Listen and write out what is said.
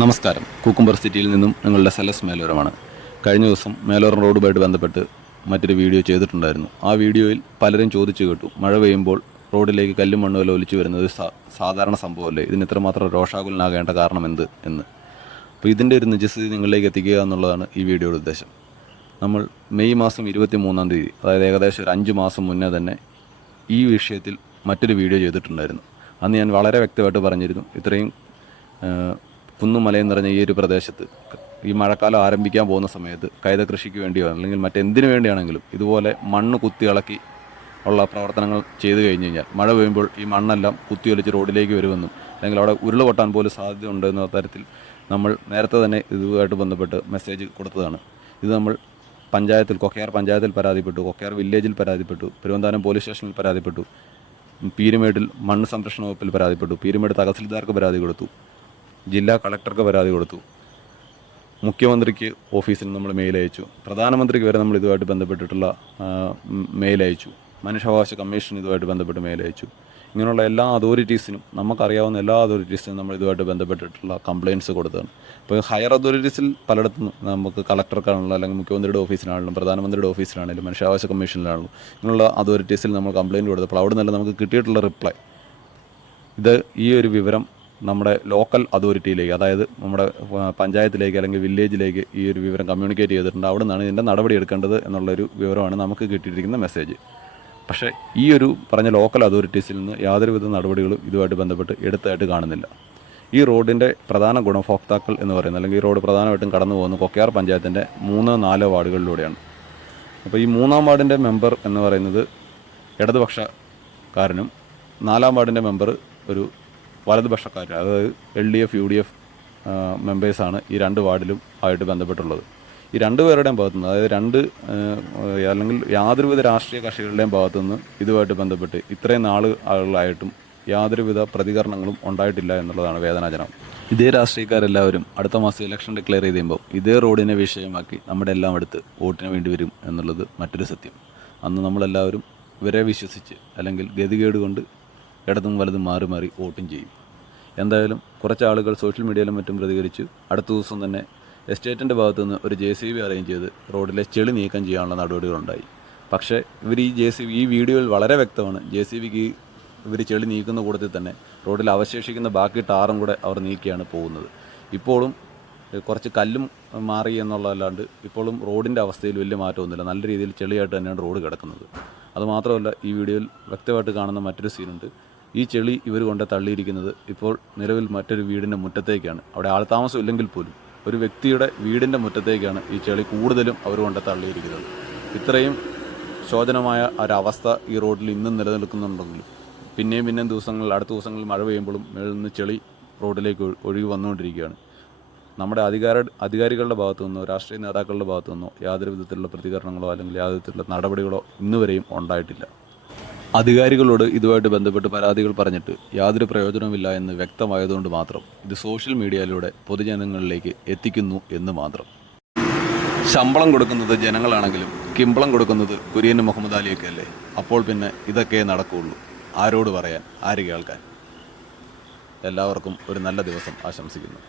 നമസ്കാരം. കൂക്കുംബർ സിറ്റിയിൽ നിന്നും നിങ്ങളുടെ സെലസ് മേലോരമാണ്. കഴിഞ്ഞ ദിവസം മേലോരം റോഡുമായിട്ട് ബന്ധപ്പെട്ട് മറ്റൊരു വീഡിയോ ചെയ്തിട്ടുണ്ടായിരുന്നു. ആ വീഡിയോയിൽ പലരും ചോദിച്ചു കേട്ടു, മഴ പെയ്യുമ്പോൾ റോഡിലേക്ക് കല്ലും മണ്ണുമല്ല ഒലിച്ചു വരുന്നത് സാധാരണ സംഭവമല്ലേ, ഇതിന് ഇത്രമാത്രം രോഷാകുലനാകേണ്ട കാരണം എന്ത് എന്ന്. അപ്പോൾ ഇതിൻ്റെ ഒരു നിജസ്ഥിതി നിങ്ങളിലേക്ക് എത്തിക്കുക എന്നുള്ളതാണ് ഈ വീഡിയോയുടെ ഉദ്ദേശം. നമ്മൾ മെയ് മാസം 23-ാം തീയതി, അതായത് ഏകദേശം ഒരു 5 മാസം മുന്നേ തന്നെ ഈ വിഷയത്തിൽ മറ്റൊരു വീഡിയോ ചെയ്തിട്ടുണ്ടായിരുന്നു. അന്ന് ഞാൻ വളരെ വ്യക്തമായിട്ട് പറഞ്ഞിരുന്നു, ഇത്രയും കുന്നും മലയും നിറഞ്ഞ ഈ ഒരു പ്രദേശത്ത് ഈ മഴക്കാലം ആരംഭിക്കാൻ പോകുന്ന സമയത്ത് കൈത കൃഷിക്ക് വേണ്ടിയോ അല്ലെങ്കിൽ മറ്റെന്തിനു വേണ്ടിയാണെങ്കിലും ഇതുപോലെ മണ്ണ് കുത്തിയിളക്കി ഉള്ള പ്രവർത്തനങ്ങൾ ചെയ്തു കഴിഞ്ഞ് കഴിഞ്ഞാൽ മഴ പെയ്യുമ്പോൾ ഈ മണ്ണെല്ലാം കുത്തിയൊലിച്ച് റോഡിലേക്ക് വരുമെന്നും അല്ലെങ്കിൽ അവിടെ ഉരുള് പൊട്ടാൻ പോലും സാധ്യതയുണ്ട് എന്ന തരത്തിൽ നമ്മൾ നേരത്തെ തന്നെ ഇതുമായിട്ട് ബന്ധപ്പെട്ട് മെസ്സേജ് കൊടുത്തതാണ്. ഇത് നമ്മൾ കൊക്കയാർ പഞ്ചായത്തിൽ പരാതിപ്പെട്ടു, കൊക്കയാർ വില്ലേജിൽ പരാതിപ്പെട്ടു, പെരുവന്താനം പോലീസ് സ്റ്റേഷനിൽ പരാതിപ്പെട്ടു, പീരുമേട്ടിൽ മണ്ണ് സംരക്ഷണ വകുപ്പിൽ പരാതിപ്പെട്ടു, പീരുമേട് തഹസിൽദാർക്ക് പരാതി കൊടുത്തു, ജില്ലാ കളക്ടർക്ക് പരാതി കൊടുത്തു, മുഖ്യമന്ത്രിക്ക് ഓഫീസിൽ നമ്മൾ മെയിൽ അയച്ചു, പ്രധാനമന്ത്രിക്ക് വരെ നമ്മൾ ഇതുമായിട്ട് ബന്ധപ്പെട്ടിട്ടുള്ള മെയിൽ അയച്ചു, മനുഷ്യാവകാശ കമ്മീഷൻ ഇതുമായിട്ട് ബന്ധപ്പെട്ട് മെയിൽ അയച്ചു. ഇങ്ങനെയുള്ള എല്ലാ അതോറിറ്റീസിനും, നമുക്കറിയാവുന്ന എല്ലാ അതോറിറ്റീസിനും നമ്മൾ ഇതുമായിട്ട് ബന്ധപ്പെട്ടിട്ടുള്ള കംപ്ലയിൻറ്റ്സ് കൊടുത്തതാണ്. ഇപ്പോൾ ഹയർ അതോറിറ്റീസിൽ പലയിടത്തും നമുക്ക് കളക്ടർക്കാണല്ലോ അല്ലെങ്കിൽ മുഖ്യമന്ത്രിയുടെ ഓഫീസിലാണെങ്കിലും പ്രധാനമന്ത്രിയുടെ ഓഫീസിലാണെങ്കിലും മനുഷ്യാവകാശ കമ്മീഷനിലാണെങ്കിലും ഇങ്ങനെയുള്ള അതോറിറ്റീസിൽ നമ്മൾ കംപ്ലയിൻറ്റ് കൊടുത്തപ്പോൾ അവിടെ നിന്നല്ല നമുക്ക് കിട്ടിയിട്ടുള്ള റിപ്ലൈ, ഈ ഒരു വിവരം നമ്മുടെ ലോക്കൽ അതോറിറ്റിയിലേക്ക്, അതായത് നമ്മുടെ പഞ്ചായത്തിലേക്ക് അല്ലെങ്കിൽ വില്ലേജിലേക്ക് ഈ ഒരു വിവരം കമ്മ്യൂണിക്കേറ്റ് ചെയ്തിട്ടുണ്ട്. അവിടെ നിന്നാണ് ഇതിൻ്റെ നടപടി എടുക്കേണ്ടത് എന്നുള്ളൊരു വിവരമാണ് നമുക്ക് കിട്ടിയിരിക്കുന്ന മെസ്സേജ്. പക്ഷേ ഈ ഒരു പറഞ്ഞ ലോക്കൽ അതോറിറ്റീസിൽ നിന്ന് യാതൊരുവിധ നടപടികളും ഇതുമായിട്ട് ബന്ധപ്പെട്ട് എടുത്തായിട്ട് കാണുന്നില്ല. ഈ റോഡിൻ്റെ പ്രധാന ഗുണഭോക്താക്കൾ എന്ന് പറയുന്നത്, അല്ലെങ്കിൽ ഈ റോഡ് പ്രധാനമായിട്ടും കടന്നു പോകുന്ന കൊക്കയാർ പഞ്ചായത്തിൻ്റെ 3-4 വാർഡുകളിലൂടെയാണ്. അപ്പോൾ ഈ 3-ാം വാർഡിൻ്റെ മെമ്പർ എന്ന് പറയുന്നത് ഇടതുപക്ഷക്കാരനും 4-ാം വാർഡിൻ്റെ മെമ്പർ ഒരു വലതുപക്ഷക്കാർ, അതായത് LDF UDF മെമ്പേഴ്സാണ് ഈ 2 വാർഡിലും ആയിട്ട് ബന്ധപ്പെട്ടുള്ളത്. ഈ 2 പേരുടെയും ഭാഗത്തുനിന്ന്, അതായത് അല്ലെങ്കിൽ യാതൊരുവിധ രാഷ്ട്രീയ കക്ഷികളുടെയും ഭാഗത്തുനിന്ന് ഇതുമായിട്ട് ബന്ധപ്പെട്ട് ഇത്രയും നാളുകളായിട്ടും യാതൊരുവിധ പ്രതികരണങ്ങളും ഉണ്ടായിട്ടില്ല എന്നുള്ളതാണ് വേദനാജനകം. ഇതേ രാഷ്ട്രീയക്കാരെല്ലാവരും അടുത്ത മാസം ഇലക്ഷൻ ഡിക്ലെയർ ചെയ്യുമ്പോൾ ഇതേ റോഡിനെ വിഷയമാക്കി നമ്മുടെ എല്ലാം അടുത്ത് വോട്ടിന് വേണ്ടി വരും എന്നുള്ളത് മറ്റൊരു സത്യം. അന്ന് നമ്മളെല്ലാവരും ഇവരെ വിശ്വസിച്ച് അല്ലെങ്കിൽ ഗതികേട് കൊണ്ട് ഇടതും വലതും മാറി മാറി വോട്ടും ചെയ്യും. എന്തായാലും കുറച്ച് ആളുകൾ സോഷ്യൽ മീഡിയയിലും മറ്റും പ്രതികരിച്ച് അടുത്ത ദിവസം തന്നെ എസ്റ്റേറ്റിൻ്റെ ഭാഗത്തുനിന്ന് ഒരു JCB അറേഞ്ച് ചെയ്ത് റോഡിലെ ചെളി നീക്കം ചെയ്യാനുള്ള നടപടികളുണ്ടായി. പക്ഷേ ഇവർ ഈ വീഡിയോയിൽ വളരെ വ്യക്തമാണ്, JCBക്ക് ഇവർ ചെളി നീക്കുന്ന കൂട്ടത്തിൽ തന്നെ റോഡിൽ അവശേഷിക്കുന്ന ബാക്കി ടാറും കൂടെ അവർ നീക്കിയാണ് പോകുന്നത്. ഇപ്പോഴും കുറച്ച് കല്ലും മാറി എന്നുള്ളതല്ലാണ്ട് ഇപ്പോഴും റോഡിൻ്റെ അവസ്ഥയിൽ വലിയ മാറ്റമൊന്നുമില്ല. നല്ല രീതിയിൽ ചെളിയായിട്ട് തന്നെയാണ് റോഡ് കിടക്കുന്നത്. അതുമാത്രമല്ല, ഈ വീഡിയോയിൽ വ്യക്തമായിട്ട് കാണുന്ന മറ്റൊരു സീനുണ്ട്. ഈ ചെളി ഇവർ കൊണ്ട് തള്ളിയിരിക്കുന്നത് ഇപ്പോൾ നിലവിൽ മറ്റൊരു വീടിൻ്റെ മുറ്റത്തേക്കാണ്. അവിടെ ആൾതാമസം ഇല്ലെങ്കിൽ പോലും ഒരു വ്യക്തിയുടെ വീടിൻ്റെ മുറ്റത്തേക്കാണ് ഈ ചെളി കൂടുതലും അവർ കൊണ്ട് തള്ളിയിരിക്കുന്നത്. ഇത്രയും ശോചനമായ ഒരവസ്ഥ ഈ റോഡിൽ ഇന്നും നിലനിൽക്കുന്നുണ്ടെങ്കിലും പിന്നെയും അടുത്ത ദിവസങ്ങളിൽ മഴ പെയ്യുമ്പോഴും മേളിൽ നിന്ന് ചെളി റോഡിലേക്ക് ഒഴുകി വന്നുകൊണ്ടിരിക്കുകയാണ്. നമ്മുടെ അധികാരികളുടെ ഭാഗത്തു നിന്നോ രാഷ്ട്രീയ നേതാക്കളുടെ ഭാഗത്തു നിന്നോ യാതൊരു വിധത്തിലുള്ള പ്രതികരണങ്ങളോ അല്ലെങ്കിൽ യാതൊരു വിധത്തിലുള്ള നടപടികളോ ഇന്നുവരെയും ഉണ്ടായിട്ടില്ല. അധികാരികളോട് ഇതുമായിട്ട് ബന്ധപ്പെട്ട് പരാതികൾ പറഞ്ഞിട്ട് യാതൊരു പ്രയോജനവുമില്ല എന്ന് വ്യക്തമായതുകൊണ്ട് മാത്രം ഇത് സോഷ്യൽ മീഡിയയിലൂടെ പൊതുജനങ്ങളിലേക്ക് എത്തിക്കുന്നു എന്ന് മാത്രം. ശമ്പളം കൊടുക്കുന്നത് ജനങ്ങളാണെങ്കിലും കിമ്പളം കൊടുക്കുന്നത് കുര്യൻ മുഹമ്മദ് അലിയൊക്കെ അല്ലേ? അപ്പോൾ പിന്നെ ഇതൊക്കെ നടക്കുകയുള്ളൂ. ആരോട് പറയാൻ, ആര് കേൾക്കാൻ? എല്ലാവർക്കും ഒരു നല്ല ദിവസം ആശംസിക്കുന്നു.